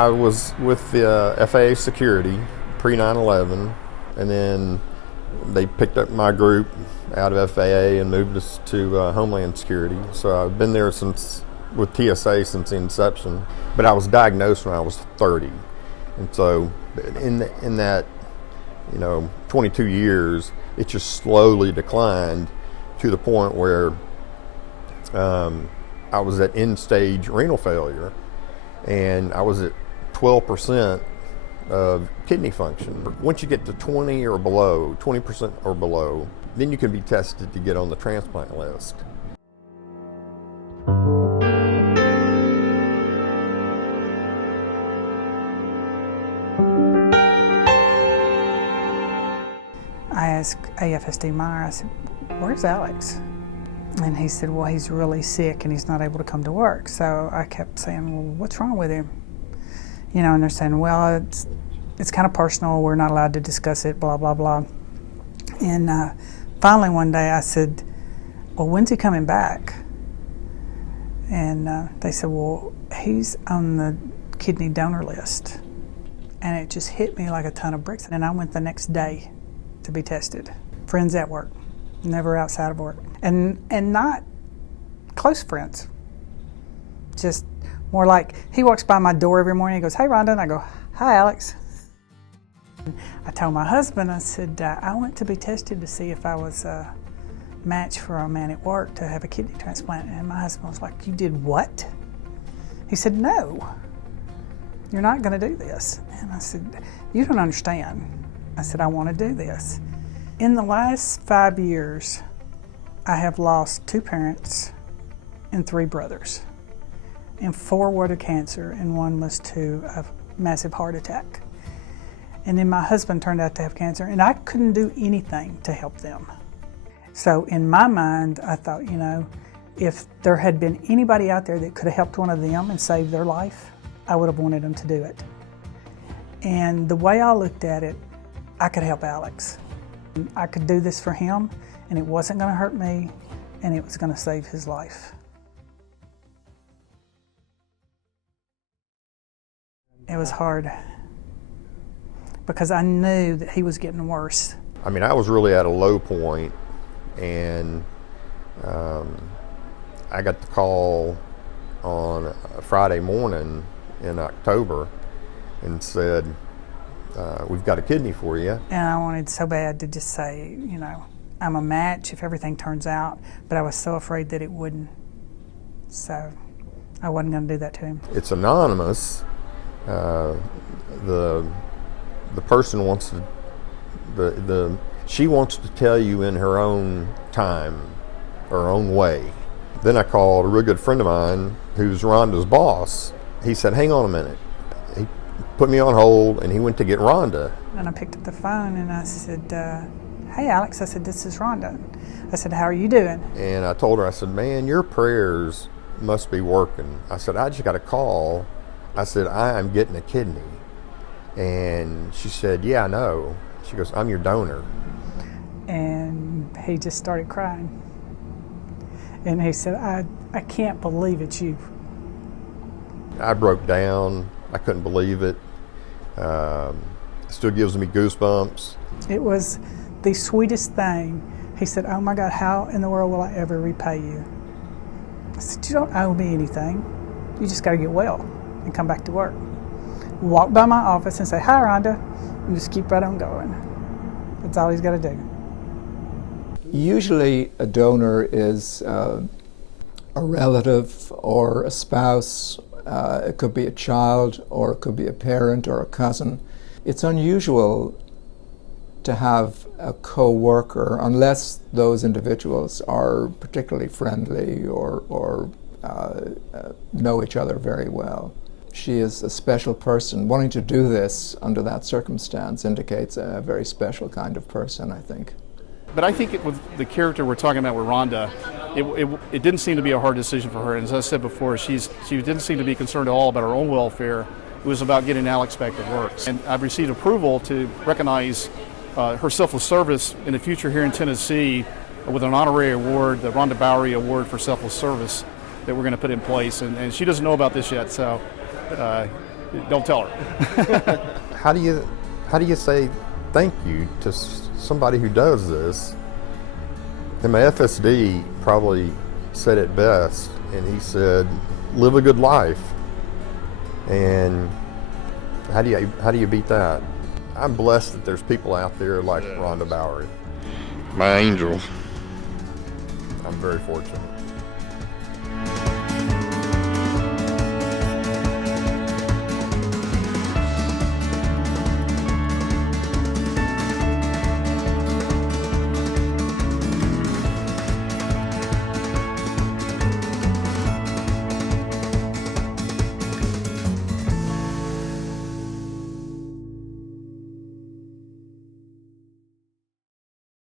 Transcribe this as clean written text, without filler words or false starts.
I was with the FAA security pre 9/11, and then they picked up my group out of FAA and moved us to Homeland Security. So I've been there with TSA since the inception. But I was diagnosed when I was 30, and so in that 22 years, it just slowly declined to the point where I was at end-stage renal failure, and I was at 12% of kidney function. Once you get to 20% or below, then you can be tested to get on the transplant list. I asked AFSD Meyer, I said, "Where's Alex?" And he said, "Well, he's really sick and he's not able to come to work." So I kept saying, "Well, what's wrong with him?" And they're saying, "Well, it's kind of personal. We're not allowed to discuss it, blah, blah, blah." And finally one day I said, "Well, when's he coming back?" And they said, "Well, he's on the kidney donor list." And it just hit me like a ton of bricks. And I went the next day to be tested. Friends at work, never outside of work. And not close friends. Just more like he walks by my door every morning, he goes, "Hey, Rhonda," and I go, "Hi, Alex." I told my husband, I said, I went to be tested to see if I was a match for a man at work to have a kidney transplant. And my husband was like, "You did what?" He said, "No, you're not going to do this." And I said, "You don't understand." I said, "I want to do this." In the last 5 years, I have lost 2 parents and 3 brothers. And 4 were to cancer, and 1 was to a massive heart attack. And then my husband turned out to have cancer, and I couldn't do anything to help them. So in my mind, I thought, if there had been anybody out there that could have helped one of them and saved their life, I would have wanted them to do it. And the way I looked at it, I could help Alex. I could do this for him, and it wasn't going to hurt me, and it was going to save his life. It was hard because I knew that he was getting worse. I mean, I was really at a low point, and I got the call on a Friday morning in October and said, "We've got a kidney for you." And I wanted so bad to just say, I'm a match if everything turns out, but I was so afraid that it wouldn't. So I wasn't going to do that to him. It's anonymous. The person wants to, she wants to tell you in her own time, her own way. Then I called a real good friend of mine who's Rhonda's boss. He said, "Hang on a minute." He put me on hold, and he went to get Rhonda. And I picked up the phone and I said, "Hey, Alex," I said, "This is Rhonda." I said, "How are you doing?" And I told her, I said, "Man, your prayers must be working." I said, "I just got a call." I said, "I am getting a kidney." And she said, "Yeah, I know." She goes, "I'm your donor." And he just started crying. And he said, I can't believe it's you." I broke down. I couldn't believe it. It still gives me goosebumps. It was the sweetest thing. He said, "Oh my God, how in the world will I ever repay you?" I said, "You don't owe me anything. You just got to get well and come back to work." Walk by my office and say, "Hi, Rhonda," and just keep right on going. That's all he's got to do. Usually a donor is a relative or a spouse. It could be a child, or it could be a parent or a cousin. It's unusual to have a co-worker unless those individuals are particularly friendly or know each other very well. She is a special person. Wanting to do this under that circumstance indicates a very special kind of person, I think. But I think with the character we're talking about with Rhonda, it didn't seem to be a hard decision for her. And as I said before, she didn't seem to be concerned at all about her own welfare. It was about getting Alex back to work. And I've received approval to recognize her selfless service in the future here in Tennessee with an honorary award, the Rhonda Bowery Award for Selfless Service, that we're going to put in place. And she doesn't know about this yet, so don't tell her. How do you say thank you to somebody who does this? And my FSD probably said it best, and he said, "Live a good life." And how do you beat that? I'm blessed that there's people out there like Rhonda Bowery. My angel. I'm very fortunate.